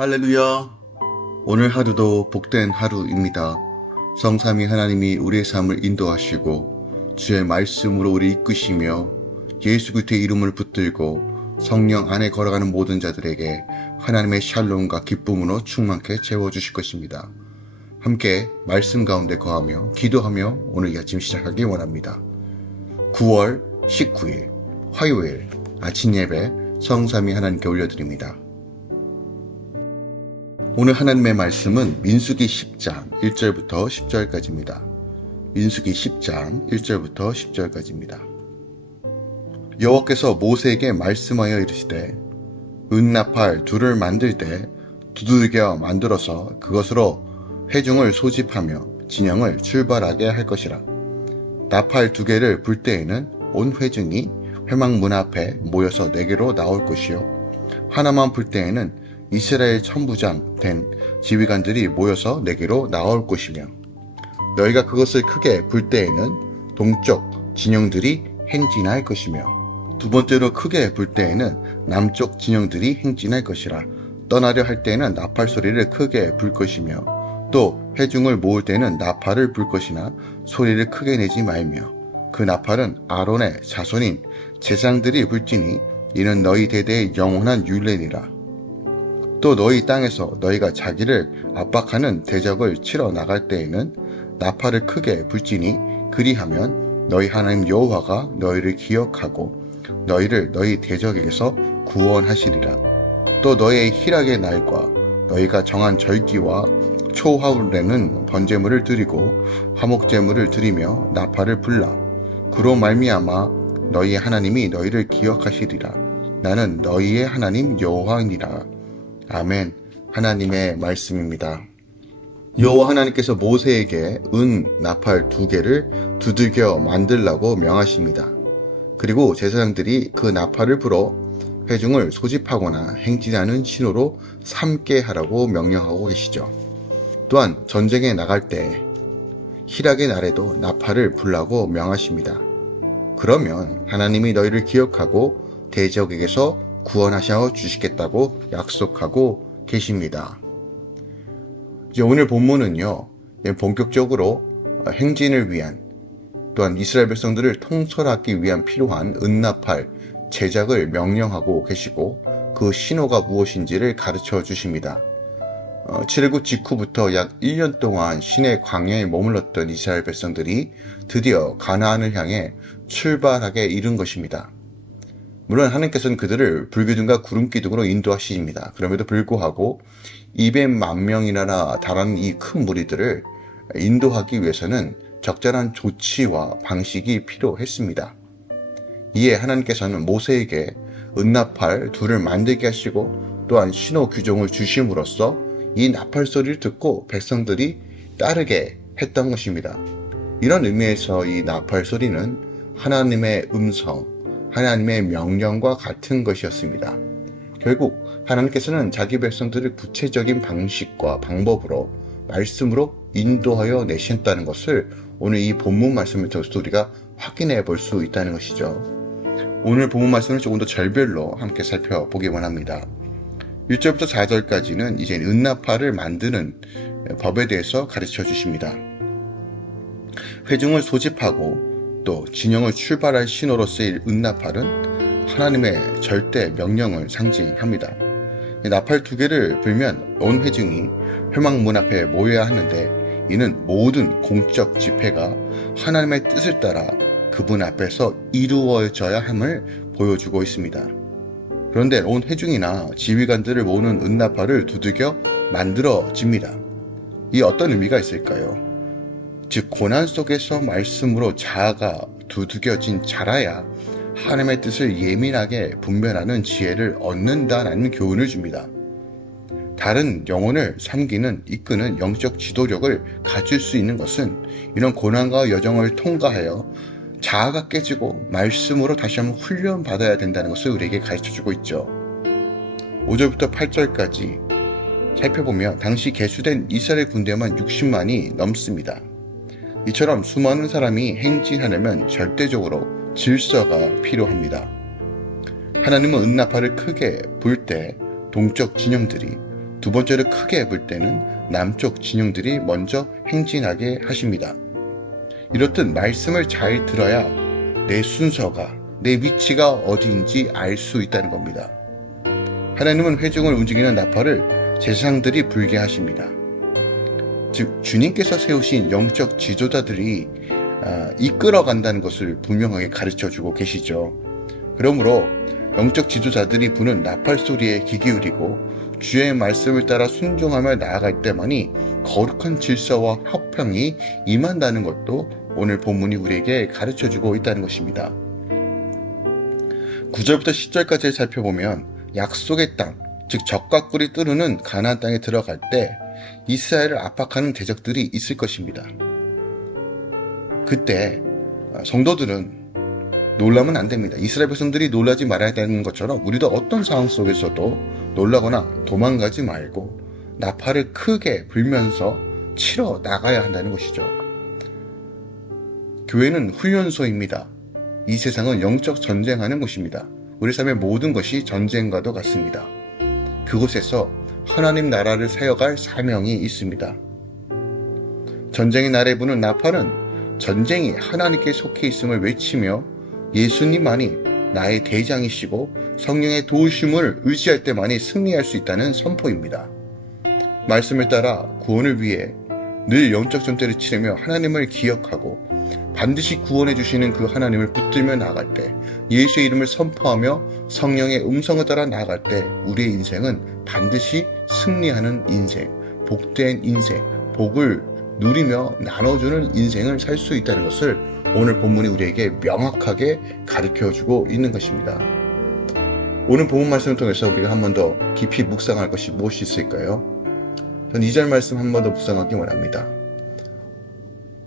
할렐루야. 오늘 하루도 복된 하루입니다. 성삼위 하나님이 우리의 삶을 인도하시고 주의 말씀으로 우리 이끄시며 예수 그리스도의 이름을 붙들고 성령 안에 걸어가는 모든 자들에게 하나님의 샬롬과 기쁨으로 충만케 채워주실 것입니다. 함께 말씀 가운데 거하며 기도하며 오늘 이 아침 시작하기 원합니다. 9월 19일 화요일 아침 예배 성삼위 하나님께 올려드립니다. 오늘 하나님의 말씀은 민수기 10장 1절부터 10절까지입니다. 민수기 10장 1절부터 10절까지입니다. 여호와께서 모세에게 말씀하여 이르시되 은나팔 둘을 만들 때 두들겨 만들어서 그것으로 회중을 소집하며 진영을 출발하게 할 것이라. 나팔 2개를 불 때에는 온 회중이 회막문 앞에 모여서 내게로 나올 것이요 하나만 불 때에는 이스라엘 천부장 된 지휘관들이 모여서 내게로 나올 것이며 너희가 그것을 크게 불 때에는 동쪽 진영들이 행진할 것이며 두 번째로 크게 불 때에는 남쪽 진영들이 행진할 것이라. 떠나려 할 때에는 나팔 소리를 크게 불 것이며 또 회중을 모을 때는 나팔을 불 것이나 소리를 크게 내지 말며 그 나팔은 아론의 자손인 제사장들이 불지니 이는 너희 대대의 영원한 율례니라. 또 너희 땅에서 너희가 자기를 압박하는 대적을 치러 나갈 때에는 나팔을 크게 불지니 그리하면 너희 하나님 여호와가 너희를 기억하고 너희를 너희 대적에게서 구원하시리라. 또 너희의 희락의 날과 너희가 정한 절기와 초하울에는 번제물을 드리고 화목제물을 드리며 나팔을 불라. 그로 말미암아 너희의 하나님이 너희를 기억하시리라. 나는 너희의 하나님 여호와니라. 아멘. 하나님의 말씀입니다. 여호와 하나님께서 모세에게 나팔 2개를 두들겨 만들라고 명하십니다. 그리고 제사장들이 그 나팔을 불어 회중을 소집하거나 행진하는 신호로 삼게 하라고 명령하고 계시죠. 또한 전쟁에 나갈 때 희락의 날에도 나팔을 불라고 명하십니다. 그러면 하나님이 너희를 기억하고 대적에게서 구원하셔 주시겠다고 약속하고 계십니다. 이제 오늘 본문은요, 본격적으로 행진을 위한 또한 이스라엘 백성들을 통솔하기 위한 필요한 은나팔 제작을 명령하고 계시고 그 신호가 무엇인지를 가르쳐 주십니다. 719 직후부터 약 1년 동안 시내 광야에 머물렀던 이스라엘 백성들이 드디어 가나안을 향해 출발하게 이른 것입니다. 물론 하나님께서는 그들을 불기둥과 구름기둥으로 인도하십니다. 그럼에도 불구하고 200만 명이나 달하는 이 큰 무리들을 인도하기 위해서는 적절한 조치와 방식이 필요했습니다. 이에 하나님께서는 모세에게 은나팔 2를 만들게 하시고 또한 신호 규정을 주심으로써 이 나팔 소리를 듣고 백성들이 따르게 했던 것입니다. 이런 의미에서 이 나팔 소리는 하나님의 음성, 하나님의 명령과 같은 것이었습니다. 결국 하나님께서는 자기 백성들을 구체적인 방식과 방법으로 말씀으로 인도하여 내신다는 것을 오늘 이 본문 말씀을 통해서 우리가 확인해 볼 수 있다는 것이죠. 오늘 본문 말씀을 조금 더 절별로 함께 살펴보기 원합니다. 1절부터 4절까지는 이제 은나팔을 만드는 법에 대해서 가르쳐 주십니다. 회중을 소집하고 또 진영을 출발할 신호로 쓰일 은나팔은 하나님의 절대 명령을 상징합니다. 나팔 2개를 불면 온 회중이 회막문 앞에 모여야 하는데 이는 모든 공적 집회가 하나님의 뜻을 따라 그분 앞에서 이루어져야 함을 보여주고 있습니다. 그런데 온 회중이나 지휘관들을 모으는 은나팔을 두들겨 만들어집니다. 이 어떤 의미가 있을까요? 즉 고난 속에서 말씀으로 자아가 두들겨진 자라야 하나님의 뜻을 예민하게 분별하는 지혜를 얻는다라는 교훈을 줍니다. 다른 영혼을 섬기는 이끄는 영적 지도력을 가질 수 있는 것은 이런 고난과 여정을 통과하여 자아가 깨지고 말씀으로 다시 한번 훈련받아야 된다는 것을 우리에게 가르쳐주고 있죠. 5절부터 8절까지 살펴보면 당시 계수된 이스라엘 군대만 60만이 넘습니다. 이처럼 수많은 사람이 행진하려면 절대적으로 질서가 필요합니다. 하나님은 은나팔을 크게 불 때 동쪽 진영들이 두 번째로 크게 볼 때는 남쪽 진영들이 먼저 행진하게 하십니다. 이렇듯 말씀을 잘 들어야 내 순서가, 내 위치가 어디인지 알 수 있다는 겁니다. 하나님은 회중을 움직이는 나팔을 제사장들이 불게 하십니다. 즉 주님께서 세우신 영적 지도자들이 이끌어간다는 것을 분명하게 가르쳐주고 계시죠. 그러므로 영적 지도자들이 부는 나팔 소리에 귀 기울이고 주의 말씀을 따라 순종하며 나아갈 때만이 거룩한 질서와 화평이 임한다는 것도 오늘 본문이 우리에게 가르쳐주고 있다는 것입니다. 9절부터 10절까지 살펴보면 약속의 땅, 즉 적과 꿀이 뜨르는 가나안 땅에 들어갈 때 이스라엘을 압박하는 대적들이 있을 것입니다. 그때 성도들은 놀라면 안 됩니다. 이스라엘 백성들이 놀라지 말아야 되는 것처럼 우리도 어떤 상황 속에서도 놀라거나 도망가지 말고 나팔을 크게 불면서 치러 나가야 한다는 것이죠. 교회는 훈련소입니다. 이 세상은 영적 전쟁하는 곳입니다. 우리 삶의 모든 것이 전쟁과도 같습니다. 그곳에서 하나님 나라를 세워갈 사명이 있습니다. 전쟁의 날에 부는 나팔은 전쟁이 하나님께 속해 있음을 외치며 예수님만이 나의 대장이시고 성령의 도우심을 의지할 때만이 승리할 수 있다는 선포입니다. 말씀을 따라 구원을 위해 늘 영적 전투를 치르며 하나님을 기억하고 반드시 구원해 주시는 그 하나님을 붙들며 나아갈 때, 예수의 이름을 선포하며 성령의 음성을 따라 나아갈 때 우리의 인생은 반드시 승리하는 인생, 복된 인생, 복을 누리며 나눠주는 인생을 살 수 있다는 것을 오늘 본문이 우리에게 명확하게 가르쳐주고 있는 것입니다. 오늘 본문 말씀을 통해서 우리가 한 번 더 깊이 묵상할 것이 무엇이 있을까요? 전 2절 말씀 한 번 더 묵상하기 원합니다.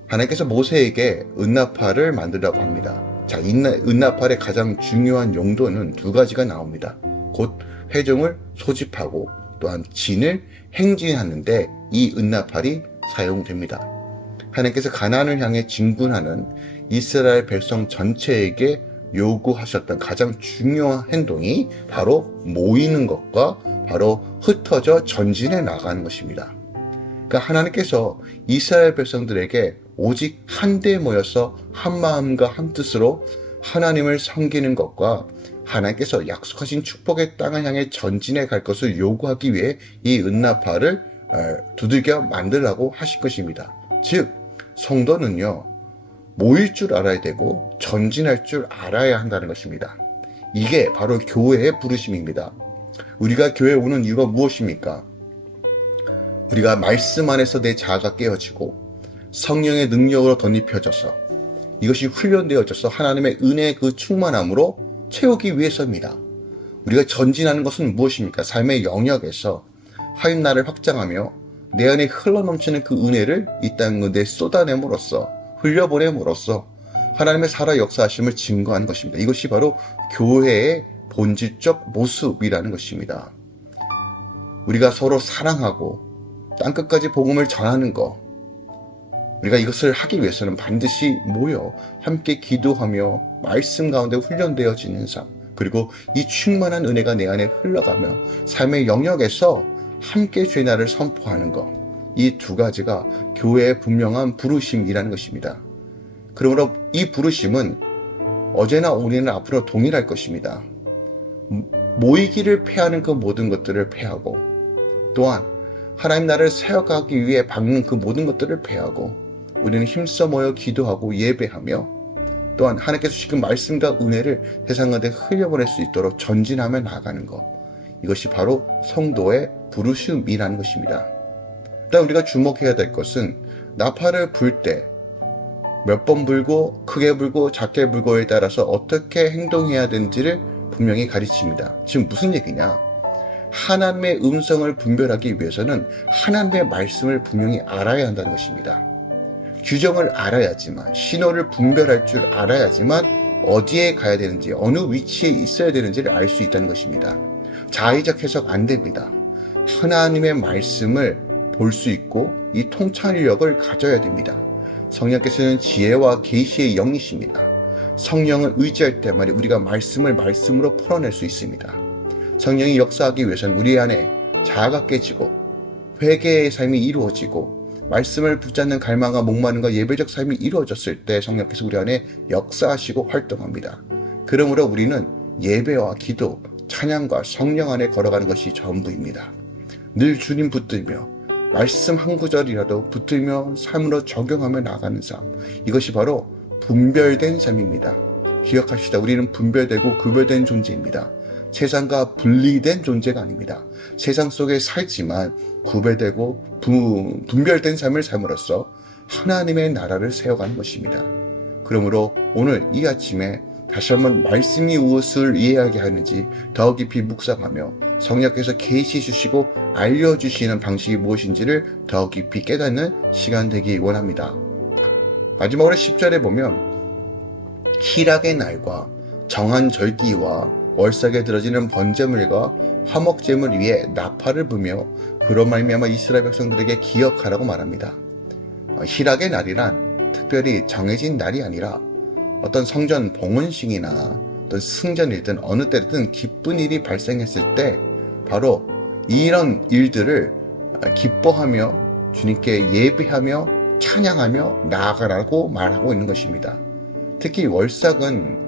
하나님께서 모세에게 은나팔을 만들라고 합니다. 자, 은나팔의 가장 중요한 용도는 두 가지가 나옵니다. 곧 회중을 소집하고 또한 진을 행진하는데 이 은나팔이 사용됩니다. 하나님께서 가나안을 향해 진군하는 이스라엘 백성 전체에게 요구하셨던 가장 중요한 행동이 바로 모이는 것과 바로 흩어져 전진해 나가는 것입니다. 그러니까 하나님께서 이스라엘 백성들에게 오직 한데 모여서 한 마음과 한 뜻으로 하나님을 섬기는 것과 하나님께서 약속하신 축복의 땅을 향해 전진해 갈 것을 요구하기 위해 이 은나팔을 두들겨 만들라고 하신 것입니다. 즉 성도는요, 모일 줄 알아야 되고 전진할 줄 알아야 한다는 것입니다. 이게 바로 교회의 부르심입니다. 우리가 교회에 오는 이유가 무엇입니까? 우리가 말씀 안에서 내 자아가 깨어지고 성령의 능력으로 덧입혀져서 이것이 훈련되어져서 하나님의 은혜의 그 충만함으로 채우기 위해서입니다. 우리가 전진하는 것은 무엇입니까? 삶의 영역에서 하나님 나라를 확장하며 내 안에 흘러넘치는 그 은혜를 이 땅에 쏟아냄으로써, 흘려보냄으로써 하나님의 살아 역사하심을 증거하는 것입니다. 이것이 바로 교회의 본질적 모습이라는 것입니다. 우리가 서로 사랑하고 땅끝까지 복음을 전하는 것, 우리가 이것을 하기 위해서는 반드시 모여 함께 기도하며 말씀 가운데 훈련되어지는 삶, 그리고 이 충만한 은혜가 내 안에 흘러가며 삶의 영역에서 함께 주의 나라를 선포하는 것, 이 두 가지가 교회의 분명한 부르심이라는 것입니다. 그러므로 이 부르심은 어제나 오늘이나 앞으로 동일할 것입니다. 모이기를 패하는 그 모든 것들을 패하고, 또한 하나님 나라를 세워가기 위해 박는 그 모든 것들을 패하고, 우리는 힘써 모여 기도하고 예배하며, 또한 하나님께서 주신 말씀과 은혜를 세상 가운데 흘려보낼 수 있도록 전진하며 나아가는 것, 이것이 바로 성도의 부르심이라는 것입니다. 일단 우리가 주목해야 될 것은 나팔을 불 때 몇 번 불고 크게 불고 작게 불고에 따라서 어떻게 행동해야 되는지를 분명히 가르칩니다. 지금 무슨 얘기냐? 하나님의 음성을 분별하기 위해서는 하나님의 말씀을 분명히 알아야 한다는 것입니다. 규정을 알아야지만, 신호를 분별할 줄 알아야지만 어디에 가야 되는지, 어느 위치에 있어야 되는지를 알 수 있다는 것입니다. 자의적 해석 안 됩니다. 하나님의 말씀을 볼 수 있고 이 통찰력을 가져야 됩니다. 성령께서는 지혜와 계시의 영이십니다. 성령을 의지할 때만 우리가 말씀을 말씀으로 풀어낼 수 있습니다. 성령이 역사하기 위해서는 우리 안에 자아가 깨지고 회개의 삶이 이루어지고 말씀을 붙잡는 갈망과 목마름과 예배적 삶이 이루어졌을 때 성령께서 우리 안에 역사하시고 활동합니다. 그러므로 우리는 예배와 기도, 찬양과 성령 안에 걸어가는 것이 전부입니다. 늘 주님 붙들며 말씀 한 구절이라도 붙들며 삶으로 적용하며 나가는 삶, 이것이 바로 분별된 삶입니다. 기억하시다. 우리는 분별되고 구별된 존재입니다. 세상과 분리된 존재가 아닙니다. 세상 속에 살지만 구별되고 분별된 삶을 삶으로써 하나님의 나라를 세워가는 것입니다. 그러므로 오늘 이 아침에 다시 한번 말씀이 무엇을 이해하게 하는지 더 깊이 묵상하며 성령께서 계시 주시고 알려주시는 방식이 무엇인지를 더 깊이 깨닫는 시간 되기 원합니다. 마지막으로 10절에 보면 희락의 날과 정한 절기와 월삭에 들어지는 번제물과 화목제물 위에 나팔을 불며 그로 말미암아 이스라엘 백성들에게 기억하라고 말합니다. 희락의 날이란 특별히 정해진 날이 아니라 어떤 성전 봉헌식이나 어떤 승전이든 어느 때든 기쁜 일이 발생했을 때 바로 이런 일들을 기뻐하며 주님께 예배하며 찬양하며 나아가라고 말하고 있는 것입니다. 특히 월삭은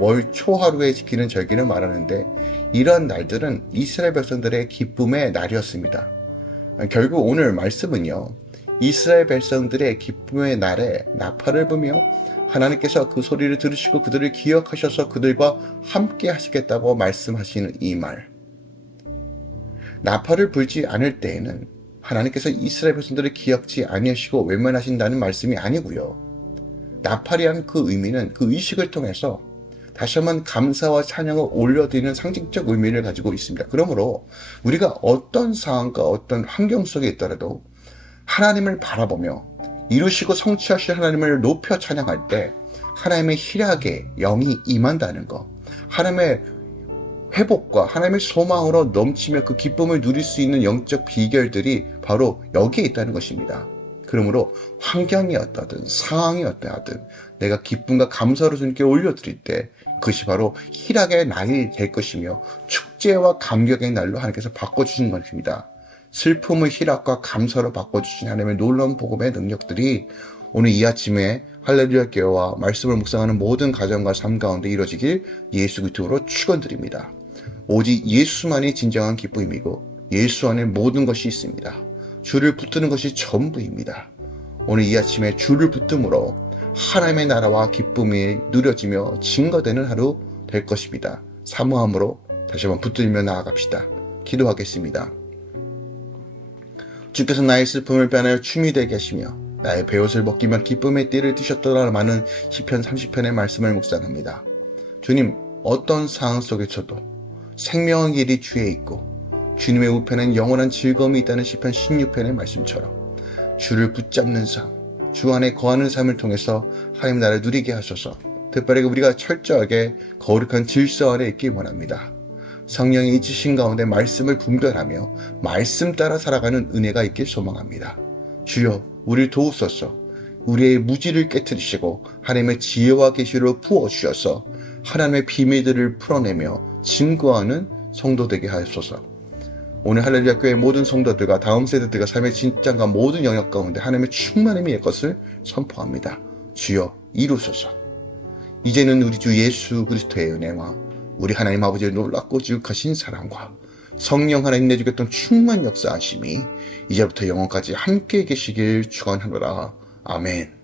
월 초하루에 지키는 절기를 말하는데 이러한 날들은 이스라엘 백성들의 기쁨의 날이었습니다. 결국 오늘 말씀은요, 이스라엘 백성들의 기쁨의 날에 나팔을 불며 하나님께서 그 소리를 들으시고 그들을 기억하셔서 그들과 함께 하시겠다고 말씀하시는 이 말. 나팔을 불지 않을 때에는 하나님께서 이스라엘 백성들을 기억지 아니하시고 외면하신다는 말씀이 아니고요. 나팔이라는 그 의미는 그 의식을 통해서 다시 한번 감사와 찬양을 올려드리는 상징적 의미를 가지고 있습니다. 그러므로 우리가 어떤 상황과 어떤 환경 속에 있더라도 하나님을 바라보며 이루시고 성취하실 하나님을 높여 찬양할 때 하나님의 희락의 영이 임한다는 것, 하나님의 회복과 하나님의 소망으로 넘치며 그 기쁨을 누릴 수 있는 영적 비결들이 바로 여기에 있다는 것입니다. 그러므로 환경이 어떠하든 상황이 어떠하든 내가 기쁨과 감사로 주님께 올려드릴 때 그것이 바로 희락의 날이 될 것이며 축제와 감격의 날로 하나님께서 바꿔주신 것입니다. 슬픔의 희락과 감사로 바꿔주신 하나님의 놀라운 복음의 능력들이 오늘 이 아침에 할렐루야 교회와 말씀을 묵상하는 모든 가정과 삶 가운데 이루어지길 예수 그리스도로 축원드립니다. 오직 예수만이 진정한 기쁨이고 예수 안에 모든 것이 있습니다. 주를 붙드는 것이 전부입니다. 오늘 이 아침에 주를 붙듦으로 하나님의 나라와 기쁨이 누려지며 증거되는 하루 될 것입니다. 사모함으로 다시 한번 붙들며 나아갑시다. 기도하겠습니다. 주께서 나의 슬픔을 빼내어 춤이 되게 하시며 나의 베옷을 벗기면 기쁨의 띠를 띠셨더라 많은 시편 30편의 말씀을 묵상합니다. 주님, 어떤 상황 속에서도 생명의 길이 주에 있고 주님의 우편엔 영원한 즐거움이 있다는 시편 16편의 말씀처럼 주를 붙잡는 삶, 주 안에 거하는 삶을 통해서 하나님 나라를 누리게 하소서. 특별히 우리가 철저하게 거룩한 질서 안에 있길 원합니다. 성령의 이치신 가운데 말씀을 분별하며 말씀 따라 살아가는 은혜가 있길 소망합니다. 주여, 우리를 도우소서. 우리의 무지를 깨트리시고 하나님의 지혜와 계시로 부어주셔서 하나님의 비밀들을 풀어내며 증거하는 성도 되게 하소서. 오늘 할렐루야 교회 모든 성도들과 다음 세대들과 삶의 진장과 모든 영역 가운데 하나님의 충만함의 것을 선포합니다. 주여, 이루소서. 이제는 우리 주 예수 그리스도의 은혜와 우리 하나님 아버지의 놀랍고 지극하신 사랑과 성령 하나님 내주겠던 충만 역사하심이 이제부터 영원까지 함께 계시길 축원하노라. 아멘.